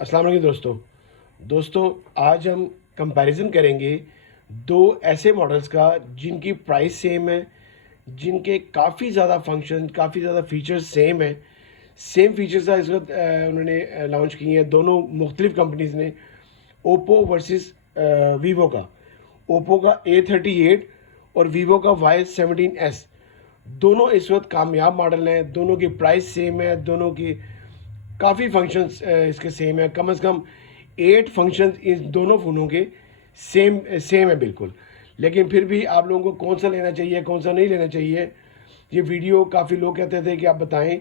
अस्सलाम वालेकुम दोस्तों आज हम कंपैरिजन करेंगे दो ऐसे मॉडल्स का जिनकी प्राइस सेम है, जिनके काफ़ी ज़्यादा फंक्शन, काफ़ी ज़्यादा फीचर्स सेम है। सेम फीचर्स का इस वक्त उन्होंने लॉन्च किए हैं दोनों मुख्तलिफ कंपनीज ने। ओप्पो वर्सेस वीवो का। ओप्पो का A38 और वीवो का Y17s। दोनों इस वक्त कामयाब मॉडल हैं, दोनों की प्राइस सेम है, दोनों की काफ़ी फंक्शंस इसके सेम है। कम से कम 8 फंक्शंस इन दोनों फ़ोनों के सेम है बिल्कुल। लेकिन फिर भी आप लोगों को कौन सा लेना चाहिए, कौन सा नहीं लेना चाहिए, ये वीडियो काफ़ी लोग कहते थे कि आप बताएं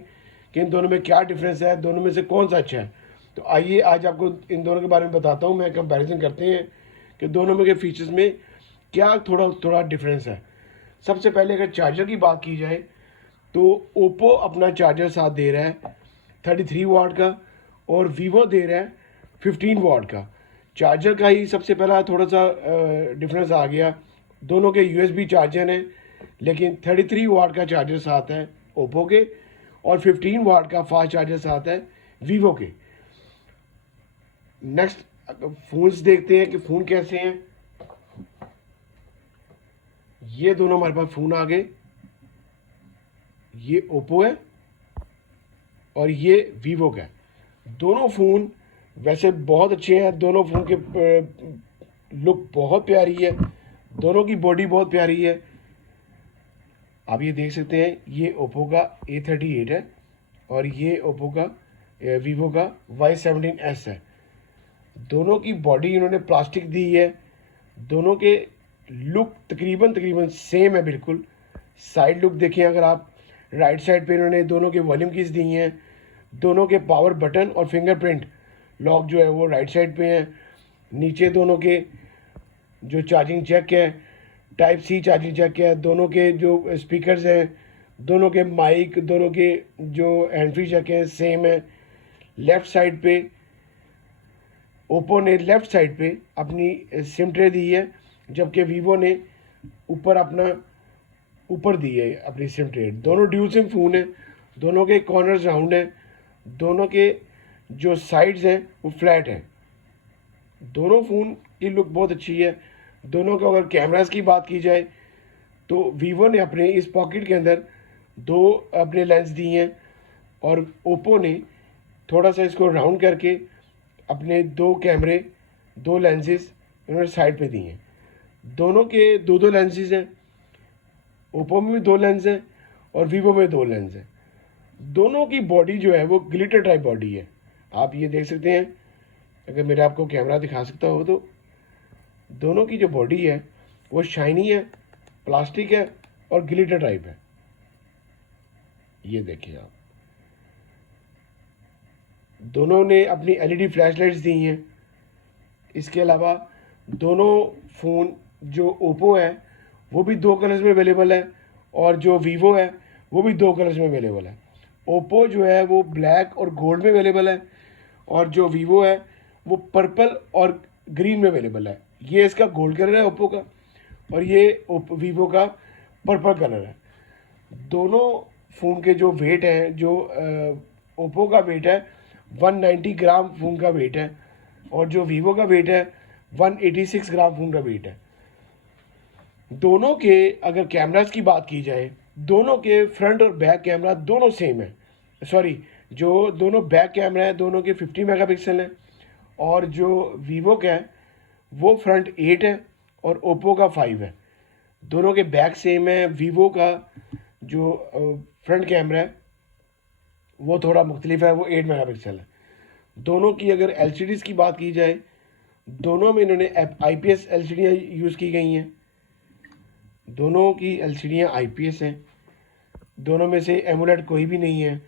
कि इन दोनों में क्या डिफरेंस है, दोनों में से कौन सा अच्छा है। तो आइए आज आपको इन दोनों के बारे में बताता हूँ। मैं कंपैरिजन करते हैं कि दोनों में के फीचर्स में क्या थोड़ा थोड़ा डिफरेंस है। सबसे पहले अगर चार्जर की बात की जाए तो ओप्पो अपना चार्जर साथ दे रहा है 33 वाट का और वीवो दे रहा है 15 वाट का। चार्जर का ही सबसे पहला थोड़ा सा डिफरेंस आ गया। दोनों के यूएसबी चार्जर हैं, लेकिन 33 वाट का चार्जर साथ है ओप्पो के और 15 वाट का फास्ट चार्जर साथ है वीवो के। नेक्स्ट फ़ोन्स देखते हैं कि फ़ोन कैसे हैं। ये दोनों हमारे पास फ़ोन आ गए। ये ओप्पो है और ये वीवो का है। दोनों फ़ोन वैसे बहुत अच्छे हैं। दोनों फ़ोन के लुक बहुत प्यारी है, दोनों की बॉडी बहुत प्यारी है। आप ये देख सकते हैं, ये ओप्पो का A38 है और ये ओप्पो का वीवो का Y17s है। दोनों की बॉडी इन्होंने प्लास्टिक दी है। दोनों के लुक तकरीबन तकरीबन सेम है बिल्कुल। साइड लुक देखें अगर आप, राइट साइड पे इन्होंने दोनों के वॉल्यूम कीज दी हैं। दोनों के पावर बटन और फिंगरप्रिंट लॉक जो है वो राइट साइड पे है। नीचे दोनों के जो चार्जिंग जैक है, टाइप सी चार्जिंग जैक है। दोनों के जो स्पीकर्स हैं, दोनों के माइक, दोनों के जो हैंड फ्री जैक हैं सेम है। लेफ़्ट साइड पे ओप्पो ने लेफ़्ट साइड पे अपनी सिम ट्रे दी है, जबकि वीवो ने ऊपर अपना ऊपर दी है अपनी सिम ट्रे। दोनों ड्यूल सिम फ़ोन है, दोनों के कॉर्नर्स राउंड हैं, दोनों के जो साइड्स हैं वो फ्लैट हैं। दोनों फ़ोन की लुक बहुत अच्छी है। दोनों का अगर कैमरास की बात की जाए तो वीवो ने अपने इस पॉकेट के अंदर दो अपने लेंस दिए हैं और ओप्पो ने थोड़ा सा इसको राउंड करके अपने दो कैमरे, दो लेंसेज इन्होंने साइड पे दिए हैं। दोनों के दो दो लेंसेज हैं। ओप्पो में भी दो लेंस हैं और वीवो में दो लेंस हैं। दोनों की बॉडी जो है वो ग्लिटर टाइप बॉडी है। आप ये देख सकते हैं, अगर मेरा आपको कैमरा दिखा सकता हो तो दोनों की जो बॉडी है वो शाइनी है, प्लास्टिक है और ग्लिटर टाइप है। ये देखिए आप, दोनों ने अपनी एलईडी फ्लैश लाइट्स दी हैं। इसके अलावा दोनों फ़ोन, जो ओप्पो है वो भी दो कलर्स में अवेलेबल है और जो वीवो है वो भी दो कलर्स में अवेलेबल है। ओप्पो जो है वो ब्लैक और गोल्ड में अवेलेबल है और जो वीवो है वो पर्पल और ग्रीन में अवेलेबल है। ये इसका गोल्ड कलर है ओप्पो का और ये वीवो का पर्पल कलर है। दोनों फ़ोन के जो वेट हैं, जो ओप्पो का वेट है 190 ग्राम फ़ोन का वेट है और जो वीवो का वेट है 186 ग्राम फ़ोन का वेट है। दोनों के अगर कैमरास की बात की जाए, दोनों के फ्रंट और बैक कैमरा दोनों सेम है। सॉरी, जो दोनों बैक कैमरा है दोनों के 50 मेगापिक्सल है और जो वीवो का है वो फ्रंट 8 है और ओप्पो का 5 है। दोनों के बैक सेम है। वीवो का जो फ्रंट कैमरा है वो थोड़ा मुख्तलिफ है, वो 8 मेगापिक्सल है। दोनों की अगर एलसीडीज़ की बात की जाए, दोनों में इन्होंने आईपीएस एलसीडियाँ यूज़ की गई हैं। दोनों की एलसीडियाँ आईपीएस हैं। दोनों में से एमोलेड कोई भी नहीं है।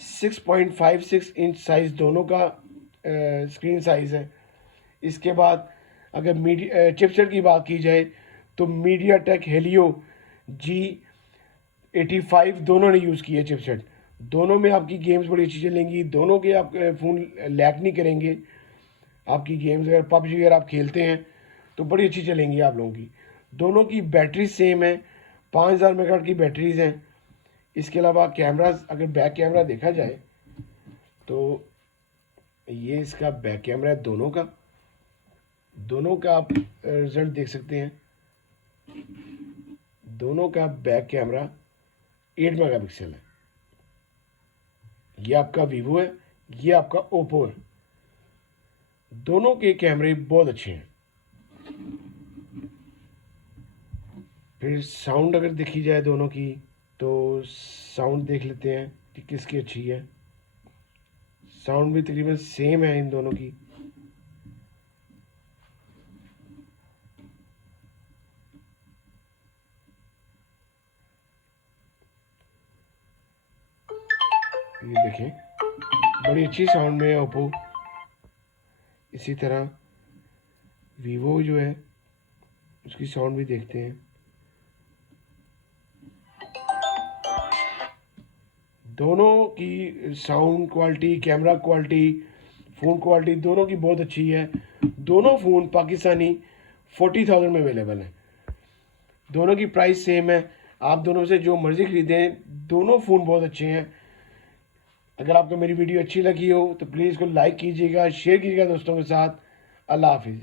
6.56 इंच साइज़ दोनों का स्क्रीन साइज़ है। इसके बाद अगर चिपसेट की बात की जाए तो मीडिया टेक हेलियो G85 दोनों ने यूज़ किए चिपसेट। दोनों में आपकी गेम्स बड़ी अच्छी चलेंगी। दोनों के आप फ़ोन लैग नहीं करेंगे। आपकी गेम्स अगर पबजी अगर आप खेलते हैं तो बड़ी अच्छी चलेंगी आप लोगों की। दोनों की बैटरी सेम है, 5000 मेगाहर्ट्ज़ की बैटरीज़ हैं। इसके अलावा कैमराज, अगर बैक कैमरा देखा जाए तो ये इसका बैक कैमरा है दोनों का आप रिजल्ट देख सकते हैं। दोनों का बैक कैमरा 8 मेगापिक्सल है। ये आपका वीवो है, ये आपका ओप्पो है। दोनों के कैमरे बहुत अच्छे हैं। फिर साउंड अगर देखी जाए दोनों की, तो साउंड देख लेते हैं कि किसकी अच्छी है। साउंड भी तकरीबन सेम है इन दोनों की। ये देखें, बड़ी अच्छी साउंड में है ओप्पो। इसी तरह वीवो जो है उसकी साउंड भी देखते हैं। दोनों की sound quality, camera quality, phone quality दोनों की बहुत अच्छी है। दोनों फ़ोन पाकिस्तानी 40,000 में अवेलेबल हैं। दोनों की प्राइस सेम है। आप दोनों से जो मर्ज़ी ख़रीदें, दोनों फ़ोन बहुत अच्छे हैं। अगर आपको मेरी वीडियो अच्छी लगी हो तो प्लीज़ इसको लाइक कीजिएगा, शेयर कीजिएगा दोस्तों के साथ। अल्लाह हाफिज़।